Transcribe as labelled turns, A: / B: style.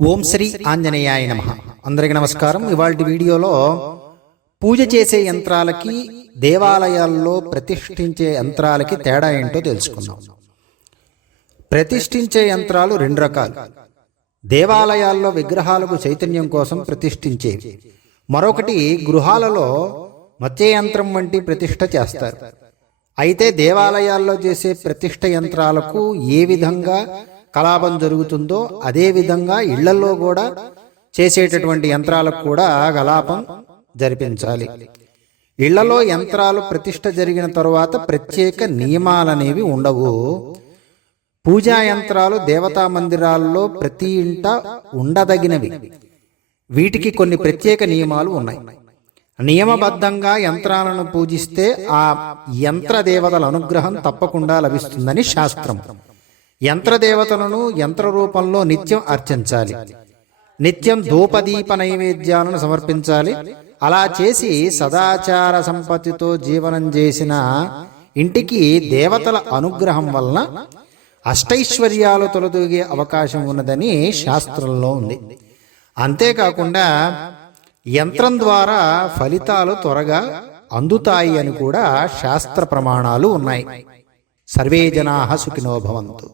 A: ఓం శ్రీ ఆంజనేయాయ నమ. అందరికి నమస్కారం. ఇవాళ వీడియోలో పూజ చేసే యంత్రాలకి దేవాలయాల్లో ప్రతిష్ఠించే యంత్రాలకి తేడా ఏంటో తెలుసుకుందాం. ప్రతిష్ఠించే యంత్రాలు రెండు రకాలు. దేవాలయాల్లో విగ్రహాలకు చైతన్యం కోసం ప్రతిష్ఠించేవి మరొకటి గృహాలలో మత్స్య యంత్రం వంటి ప్రతిష్ఠ చేస్తారు. అయితే దేవాలయాల్లో చేసే ప్రతిష్ఠ యంత్రాలకు ఏ విధంగా కలాపం జరుగుతుందో అదేవిధంగా ఇళ్ళలో కూడా చేసేటటువంటి యంత్రాలకు కూడా కలాపం జరిపించాలి. ఇళ్ళలో యంత్రాలు ప్రతిష్ట జరిగిన తరువాత ప్రత్యేక నియమాలనేవి ఉండవు. పూజా యంత్రాలు దేవతా మందిరాల్లో ప్రతి ఇంట ఉండదగినవి. వీటికి కొన్ని ప్రత్యేక నియమాలు ఉన్నాయి. నియమబద్ధంగా యంత్రాలను పూజిస్తే ఆ యంత్ర దేవతల అనుగ్రహం తప్పకుండా లభిస్తుందని శాస్త్రం. యంత్ర దేవతలను యంత్ర రూపంలో నిత్యం అర్చించాలి. నిత్యం ధూపదీప నైవేద్యాలను సమర్పించాలి. అలా చేసి సదాచార సంపత్తితో జీవనం చేసిన ఇంటికి దేవతల అనుగ్రహం వలన అష్టైశ్వర్యాలు తొలదూగే అవకాశం ఉన్నదని శాస్త్రంలో ఉంది. అంతేకాకుండా యంత్రం ద్వారా ఫలితాలు త్వరగా అందుతాయి అని కూడా శాస్త్ర ప్రమాణాలు ఉన్నాయి. సర్వే జనా సుఖినోభవంతు